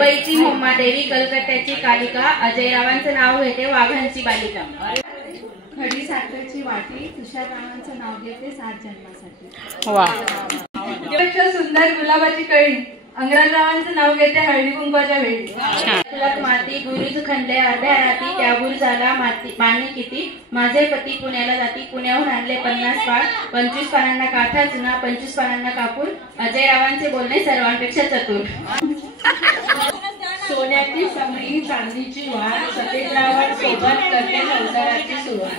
मुंबईची म्होमादेवी, कलकत्त्याची कालिका, अजयरावांचं नाव घेते वाघांची बालिका। खडी साखरेची वाटी, तुषाररावांचं नाव घेते 7 जन्मासाठी। सुंदर गुलाबाची कळी, अंगराजरावांचं नाव घेते हळदी कुंकवाच्या वेळी। फुलात माती, गुरुज खणले अर्ध्या राती, त्याबूर झाला माने किती, माझे पती पुण्याला जाती, पुण्याहून आणले 50 पाळ, 25 पानांना काठा जुना, 25 पानांना कापूर, अजयरावांचे बोलणे सर्वांपेक्षा चतुर। सोन्याची समरी, चांदीची वाट, सफेदरावां सोबत करते संसाराची सुरुवात।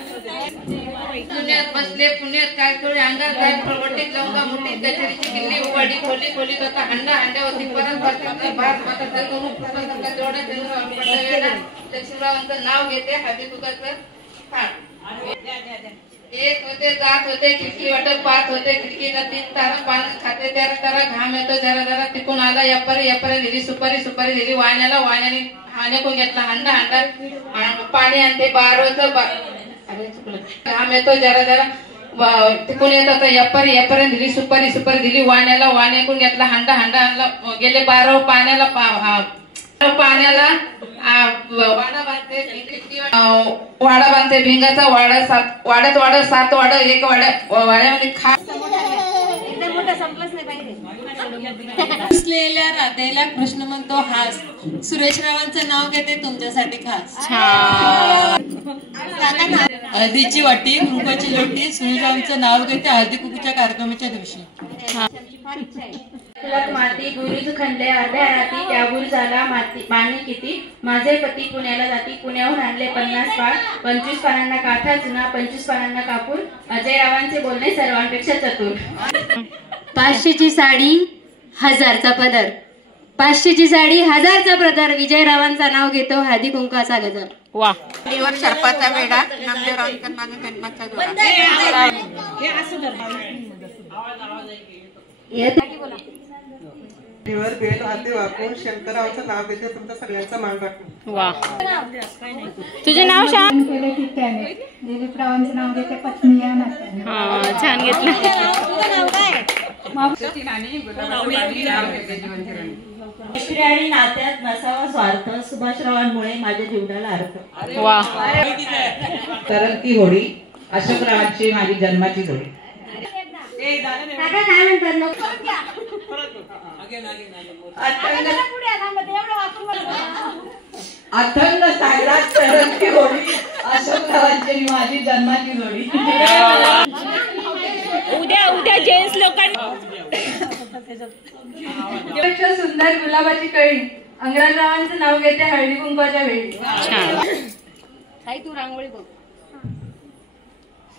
पुण्यात बसले पुण्यात काय करू, अंगात काय प्रवटीत लवंगा मुठीत कचेरीची किल्ली उघडी, खोली खोलीत होता हंडा, हंड्यावरती परत बसला भात माता करून पुस्तकाचा जोडा लक्ष्मीरावांचं नाव घेते हबीबुगाचं थाट। एक होते जात होते खिडकी वाटत पाहत होते, खिडकीला 3 तारा पाणी खाते त्याला तारा, घाम येतो जरा जरा तिकून आला यपरी दिली सुपारी दिली वाण्याला, वाण्याने हानेकून घेतला हंडा, पाणी आणते बारोचं अरे चुकलं, घाम येतो जरा जरा तिकून येत होता यपरी दिली सुपारी दिली वाण्याला, वाण्याकून घेतला हंडा आणला, गेले 12 पाण्याला वाडा बांधते भिंगाचा वाड्यात 7 वाडा, एक वाड्यामध्ये रुसलेल्या राधेला कृष्ण म्हणतो हास, सुरेशरावांचं नाव घेते तुमच्यासाठी खास। हळदीची वाटी, कुंकवाची लोटी, सुरेशरावांचं नाव घेते हळदी कुंकूच्या कार्यक्रमाच्या दिवशी। फुलात माती, गुरुज खणले अर्ध्या राती, त्याबूर झाला माने किती, माझे पती पुण्याला जाती, पुण्याहून आणले 50 पाळ, 25 पानांना काठा जुना, 25 पानांना कापूर, अजयरावांचे बोलणे सर्वांपेक्षा चतुर। 500ची साडी 1000चा पदर, 500ची साडी 1000चा पदर, विजयरावांचा नाव घेतो हळदी कुंकवाचा गजर। वा सर्पाचा वेडा, नामदेवरावांचा माझा जन्माचा जोडा। बेल हाते वाकून शंकररावांचं नाव घेते तुमचा सगळ्यांचा मान राखून। वा तुझे नाव सांग। दिलीपरावांचं नाव घेते पत्नी या नात्याने। छान घेतलं। आणि नात्यात नसावा स्वार्थ, सुभाषरावांमुळे माझ्या जीवनाला अर्थ। वा तरंगती होडी, अशोकरावांची माझी जन्माची जोडी। काय म्हणतात अथंग सागरात तरंगती होडी, अशोकरावांची माझी जन्माची जोडी। उद्या जेंट्स लोकांना सुंदर गुलाबाची कळी, अंगराजरावांचं नाव घेते हळदी कुंकवाच्या वेळी। तू रांगोळी बघ।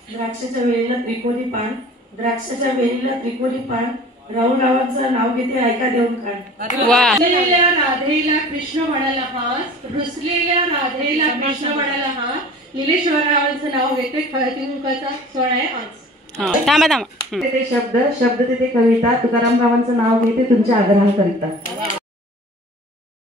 द्राक्षाच्या वेळीला त्रिकोणी पान, द्राक्षाच्या वेळीला त्रिकोणी पान, राहुलरावांचं नाव घेते ऐका देऊन कान। रुसलेल्या राधेला कृष्ण म्हणाला हास, रुसलेल्या राधेला कृष्ण म्हणाला हास, निलेश्वररावांचं नाव घेते हळदी कुंकवाचा सोहळा आहे आज। थांबा ते शब्द तिथे कविता, तुकारामरावांचं नाव घेते तुमच्या आग्रहाकरिता।